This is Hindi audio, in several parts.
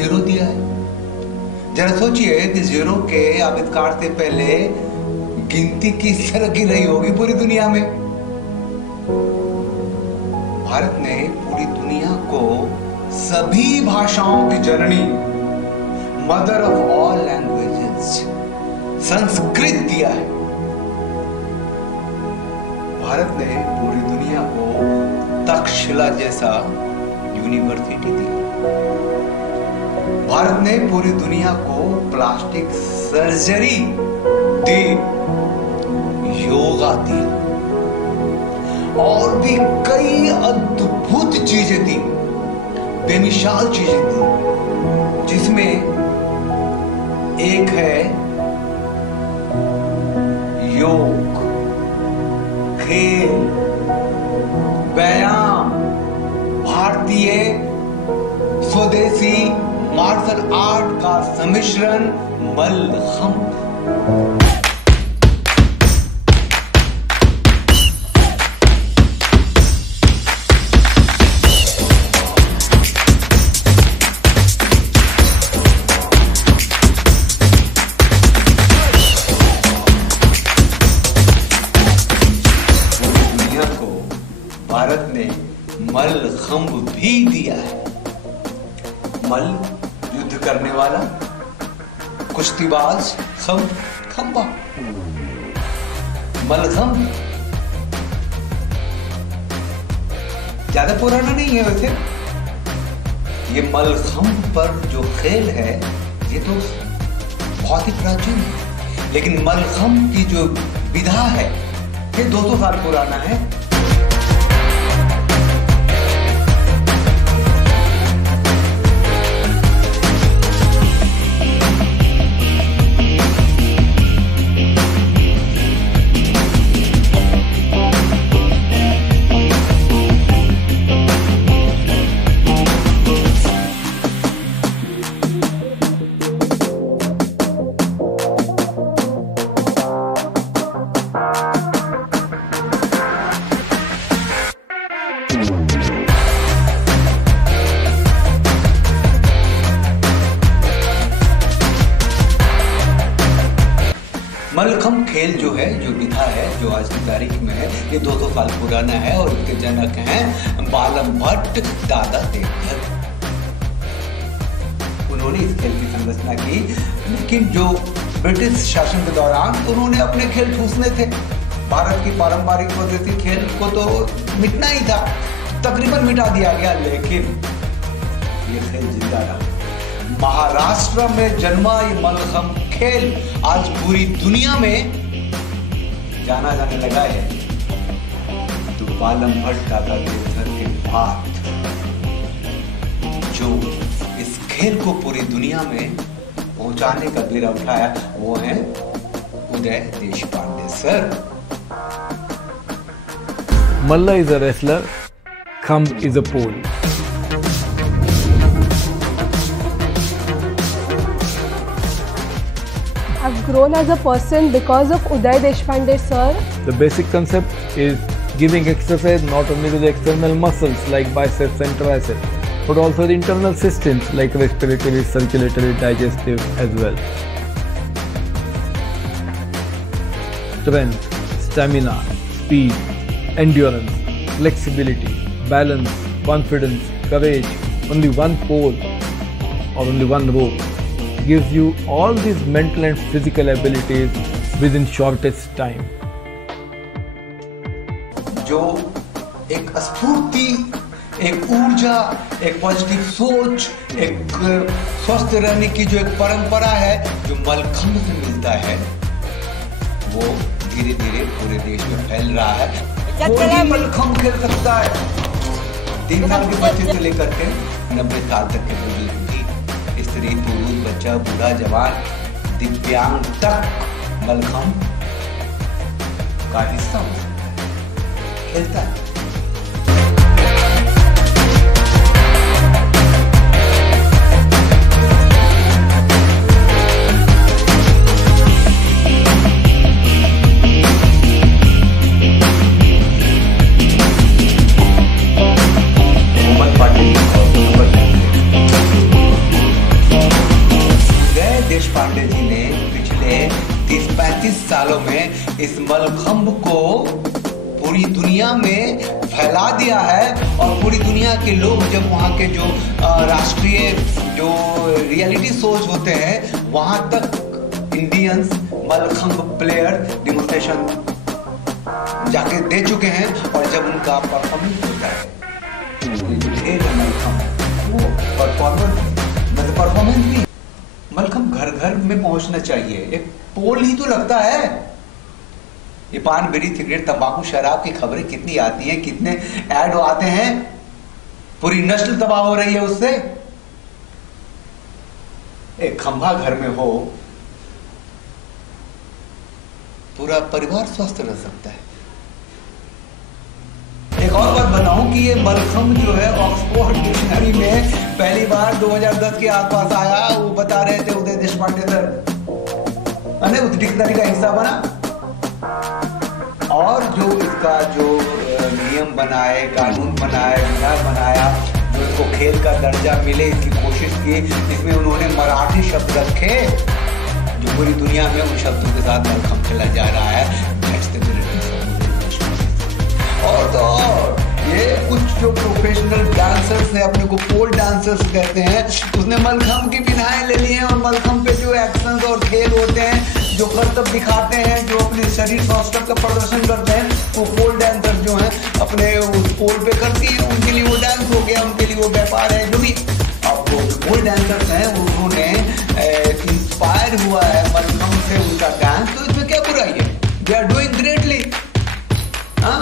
जीरो दिया है। जरा सोचिए कि जीरो के आविष्कार से पहले गिनती किस तरह की रही होगी पूरी दुनिया में। भारत ने पूरी दुनिया को सभी भाषाओं की जननी, mother of all languages, Sanskrit दिया है। भारत ने पूरी दुनिया को तक्षशिला जैसा यूनिवर्सिटी दी। भारत ने पूरी दुनिया को प्लास्टिक सर्जरी दी, योगा दिया और भी कई अद्भुत चीजें दी, बेमिसाल चीजें दी, जिसमें एक है योग, खेल, व्यायाम, भारतीय स्वदेशी मार्शल आर्ट का सम्मिश्रण मल्लखंब। दुनिया को भारत ने मल्लखंब भी दिया है। मल्ल युद्ध करने वाला, कुश्तीबाज, खंबा, मल्लखंब ज्यादा पुराना नहीं है वैसे। ये मल्लखंब पर जो खेल है ये तो बहुत ही प्राचीन है, लेकिन मल्लखंब की जो विधा है ये 200 साल पुराना है। मल्लखंब खेल जो है, जो विधा है, जो आज की तारीख में है, ये 200 साल पुराना है और इसके जनक हैं बालम भट्ट, दादा देवधर। उन्होंने इस खेल की संरचना की, लेकिन जो ब्रिटिश शासन के दौरान उन्होंने अपने खेल ठूसने थे। भारत की पारंपरिक स्वदेशी खेल को तो मिटना ही था, तकरीबन मिटा दिया गया, लेकिन ये खेल जिंदा रहा। महाराष्ट्र में जन्मा ये मल्लखंब खेल आज पूरी दुनिया में जाना जाने लगा है। तो बालम भट्ट, दादा देवधर के बाद जो इस खेल को पूरी दुनिया में पहुंचाने का बीड़ा उठाया वो है Uday Deshpande sir. Malla is a wrestler, Khamb is a pole. I've grown as a person because of Uday Deshpande sir. The basic concept is giving exercise not only to the external muscles like biceps and triceps, but also the internal systems like respiratory, circulatory, digestive as well. Strength, stamina, speed, endurance, flexibility, balance, confidence, courage. Only one pole or only one rope gives you all these mental and physical abilities within shortest time. जो एक स्फूर्ति, एक ऊर्जा, एक पॉजिटिव सोच, एक स्वस्थ रहने की जो एक परंपरा है जो मल्लखंब से मिलता है, वो धीरे धीरे पूरे देश में फैल रहा है। कोई मल्लखंब खेल सकता है। 3 साल के बच्चे से लेकर के 90 साल तक के बुजुर्ग भी, स्त्री, पुरुष, बच्चा, बूढ़ा, जवान, दिव्यांग तक मल्लखंब का हिस्सा खेलता है। इस मलखंब को पूरी दुनिया में फैला दिया है और पूरी दुनिया के लोग जब वहाँ के जो राष्ट्रीय जो रियलिटी शोज होते हैं वहाँ तक इंडियंस मलखंब प्लेयर डिमोन्स्ट्रेशन जाके दे चुके हैं और जब उनका परफॉर्मेंस होता है मलखंब वो परफॉर्मेंस भी मलखंब घर घर में पहुंचना चाहिए। एक पोल ही तो लगता है। ये पान बीड़ी सिगरेट तंबाकू शराब की खबरें कितनी आती हैं, कितने ऐड आते हैं, पूरी नस्ल तबाह हो रही है उससे। एक खंभा घर में हो पूरा परिवार स्वस्थ रह सकता है। एक और बात बताऊं कि ये मलखंब जो है ऑक्सफोर्ड डिक्शनरी में पहली बार 2010 के आसपास आया। वो बता रहे थे उदय देशपांडे सर, उस डिक्शनरी का हिस्सा बना और जो इसका जो नियम बनाए, कानून बनाए, विधान बनाया, जो इसको खेल का दर्जा मिले इसकी कोशिश की। इसमें उन्होंने मराठी शब्द रखे जो पूरी दुनिया में उन शब्दों के साथ मलखंब खेला जा रहा है। और तो और ये कुछ जो प्रोफेशनल डांसर्स हैं, अपने को पोल डांसर्स कहते हैं, उसने मलखंब की बिनाएं ले ली हैं और मलखंब पे जो एक्शंस और खेल होते हैं, जो करतब दिखाते हैं, जो अपने शरीर सौष्ठव का प्रदर्शन करते हैं, वो पोल डांसर जो हैं अपने उस पोल पे करती हैं। उनके लिए वो डांस हो गया, उनके लिए वो व्यापार है। जो भी अब वो पोल डांसर्स हैं उन्होंने इंस्पायर हुआ है मलखंब से उनका डांस, तो इसमें क्या बुराई है? They are doing greatly.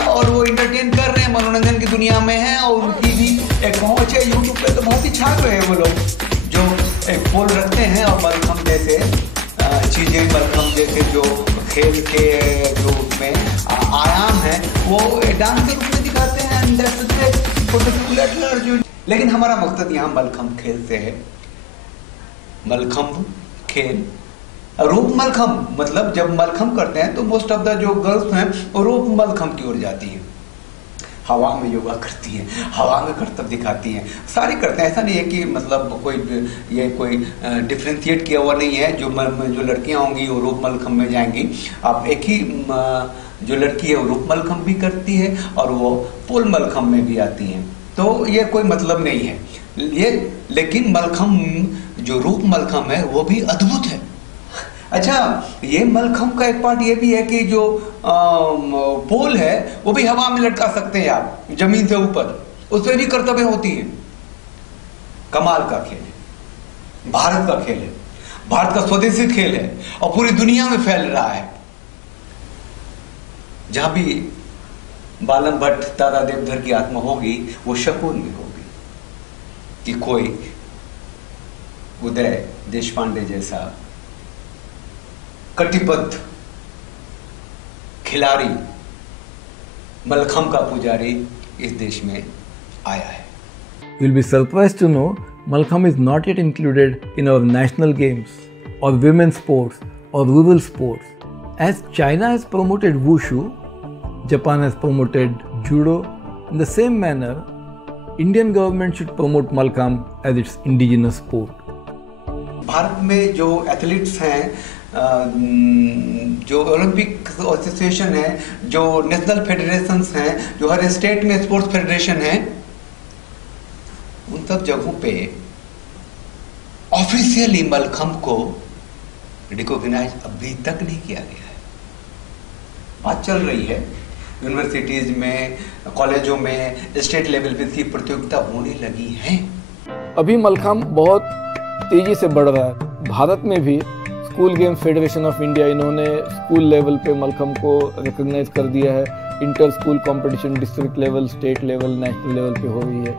और वो इंटरटेन कर रहे हैं, मनोरंजन की दुनिया में हैं और उनकी भी एक पहुंच है। यूट्यूब पे तो बहुत ही छाप रहे हैं वो लोग जो एक पोल रखते हैं और मलखंब जैसे चीजें, मलखंब जैसे जो खेल के जो उसमें आयाम है वो डांस के रूप में दिखाते हैं। लेकिन हमारा मकसद यहाँ मलखंब खेल से है। मलखंब खेल रोप मलखंब, मतलब जब मलखंब करते हैं तो मोस्ट ऑफ द जो गर्ल्स हैं वो रोप मलखंब की ओर जाती हैं, हवा में योगा करती हैं, हवा में करतब दिखाती हैं, सारी करते हैं। ऐसा नहीं है कि मतलब कोई डिफ्रेंशिएट किया हुआ नहीं है। जो लड़कियां होंगी वो रोप मलखंब में जाएंगी। आप एक ही जो लड़की है वो रोप मलखंब भी करती है और वो पोल मलखंब में भी आती हैं, तो ये कोई मतलब नहीं है ये। लेकिन मलखंब जो रूप मलखंब है वो भी अद्भुत है। अच्छा, ये मलखंब का एक पार्ट ये भी है कि जो पोल है वो भी हवा में लटका सकते हैं आप, जमीन से ऊपर, उसमें भी कर्तव्य होती है। कमाल का खेल है, भारत का खेल है, भारत का स्वदेशी खेल है और पूरी दुनिया में फैल रहा है। जहां भी बालम भट्ट, दादा देवधर की आत्मा होगी वो शकून में होगी कि कोई उदय देशपांडे जैसा कटिबद्ध खिलाड़ी, मलखंब का पुजारी इस देश में आया है। You'll be surprised to know Malkhambh is not yet included in our national games or women's sports or rural sports. As China has promoted Wushu, Japan has promoted Judo. In the same manner, Indian government should promote Malkhambh as its indigenous sport. Bharat में जो एथलीट्स हैं, जो ओलंपिक एसोसिएशन है, जो नेशनल फेडरेशंस हैं, जो हर स्टेट में स्पोर्ट्स फेडरेशन है, उन सब जगहों पे ऑफिशियली मलखंब को रिकॉग्नाइज अभी तक नहीं किया गया है। बात चल रही है, यूनिवर्सिटीज में, कॉलेजों में, स्टेट लेवल पे इसकी प्रतियोगिता होने लगी है। अभी मलखंब बहुत तेजी से बढ़ रहा है। भारत में भी school games federation of India, इन्होंने स्कूल लेवल पे मलखंब को रिकॉग्नाइज कर दिया है। Inter school competition district level, state level, national level पे हो रही है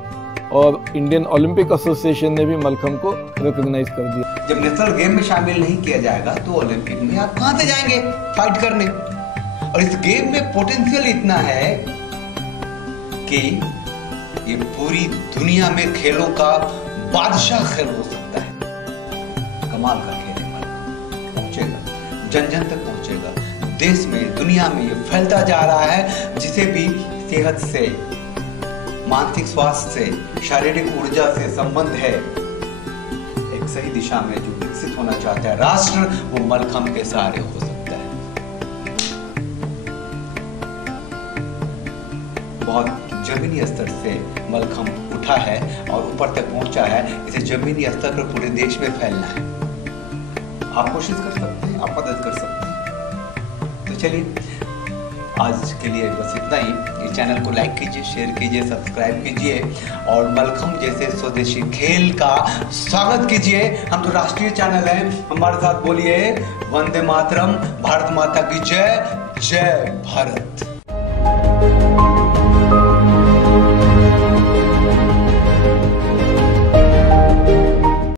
और इंडियन ओलंपिक एसोसिएशन ने भी मलखंब को रिकॉग्नाइज कर दिया। जब नेशनल गेम में शामिल नहीं किया जाएगा तो ओलंपिक में आप कहां से जाएंगे फाइट करने? और इस गेम में पोटेंशियल इतना है कि ये पूरी दुनिया में खेलों का बादशाह खेल हो सकता है। कमाल का खेल है, पहुंचेगा, जन जन तक पहुंचेगा, देश में, दुनिया में ये फैलता जा रहा है। जिसे भी सेहत से, मानसिक स्वास्थ्य से, शारीरिक ऊर्जा से संबंध है, एक सही दिशा में जो विकसित होना चाहता है राष्ट्र, वो मलखंब के सहारे हो सकता है। बहुत जमीनी स्तर से मलखम्ब उठा है और ऊपर तक पहुंचा है। इसे जमीनी स्तर पर पूरे देश में फैलना है। आप कोशिश कर सकते हैं, आप मदद कर सकते हैं। तो चलिए आज के लिए बस इतना ही। इस चैनल को लाइक कीजिए, शेयर कीजिए, सब्सक्राइब कीजिए और मलखम्ब जैसे स्वदेशी खेल का स्वागत कीजिए। हम तो राष्ट्रीय चैनल हैं, हमारे साथ बोलिए वंदे मातरम, भारत माता की जय, जय भारत।